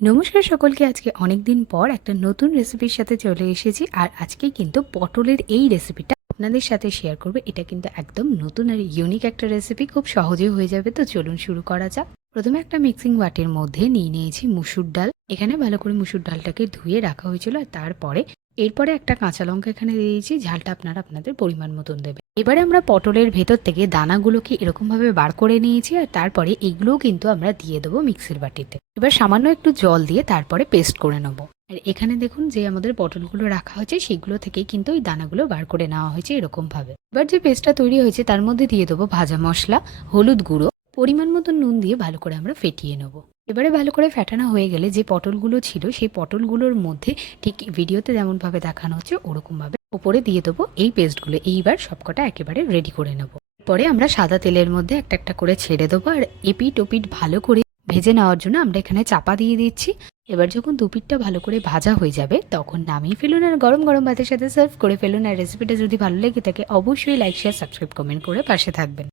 নমস্কার সকলকে। আজকে অনেক দিন পর একটা নতুন রেসিপির সাথে চলে এসেছি। আর আজকে কিন্তু পটলের এই রেসিপিটা আপনাদের সাথে শেয়ার করব। এটা কিন্তু একদম নতুন আর ইউনিক একটা রেসিপি, খুব সহজেই হয়ে যাবে। তো চলুন শুরু করা যাক। প্রথমে একটা মিক্সিং বাটির মধ্যে নিয়ে নিয়েছি মুসুর ডাল। এখানে ভালো করে মুসুর ডালটাকে ধুয়ে রাখা হয়েছিল। আর তারপরে এরপরে একটা কাঁচা লঙ্কা এখানে দিয়ে দিয়েছি। ঝালটা আপনারা আপনাদের পরিমাণ মতন দেবেন। এবারে আমরা পটলের ভেতর থেকে দানাগুলোকে এরকমভাবে বার করে নিয়েছি। আর তারপরে এগুলোও কিন্তু আমরা দিয়ে দেবো মিক্সির বাটিতে। এবার সামান্য একটু জল দিয়ে তারপরে পেস্ট করে নেবো। আর এখানে দেখুন যে আমাদের পটলগুলো রাখা হয়েছে সেগুলো থেকেই কিন্তু ওই দানাগুলো বার করে নেওয়া হয়েছে এরকম ভাবে। এবার যে পেস্টটা তৈরি হয়েছে তার মধ্যে দিয়ে দেবো ভাজা মশলা, হলুদ গুঁড়ো, পরিমাণ মতো নুন দিয়ে ভালো করে আমরা ফেটিয়ে নেবো। এবারে ভালো করে ফেটানো হয়ে গেলে যে পটলগুলো ছিল সেই পটলগুলোর মধ্যে ঠিক ভিডিওতে যেমন ভাবে দেখানো হচ্ছে ওরকম ভাবে উপরে দিয়ে দেবো এই পেস্টগুলো। এইবার সবকটা একেবারে রেডি করে নেবো। পরে আমরা সাদা তেলের মধ্যে একটা একটা করে ছেড়ে দেবো। আর এপিট ওপিট ভালো করে ভেজে নেওয়ার জন্য আমরা এখানে চাপা দিয়ে দিচ্ছি। এবার যখন দুপিটটা ভালো করে ভাজা হয়ে যাবে তখন নামিয়ে ফেলুন আর গরম গরম ভাতের সাথে সার্ভ করে ফেলুন। আর রেসিপিটা যদি ভালো লেগে থাকে অবশ্যই লাইক, শেয়ার, সাবস্ক্রাইব, কমেন্ট করে পাশে থাকবেন।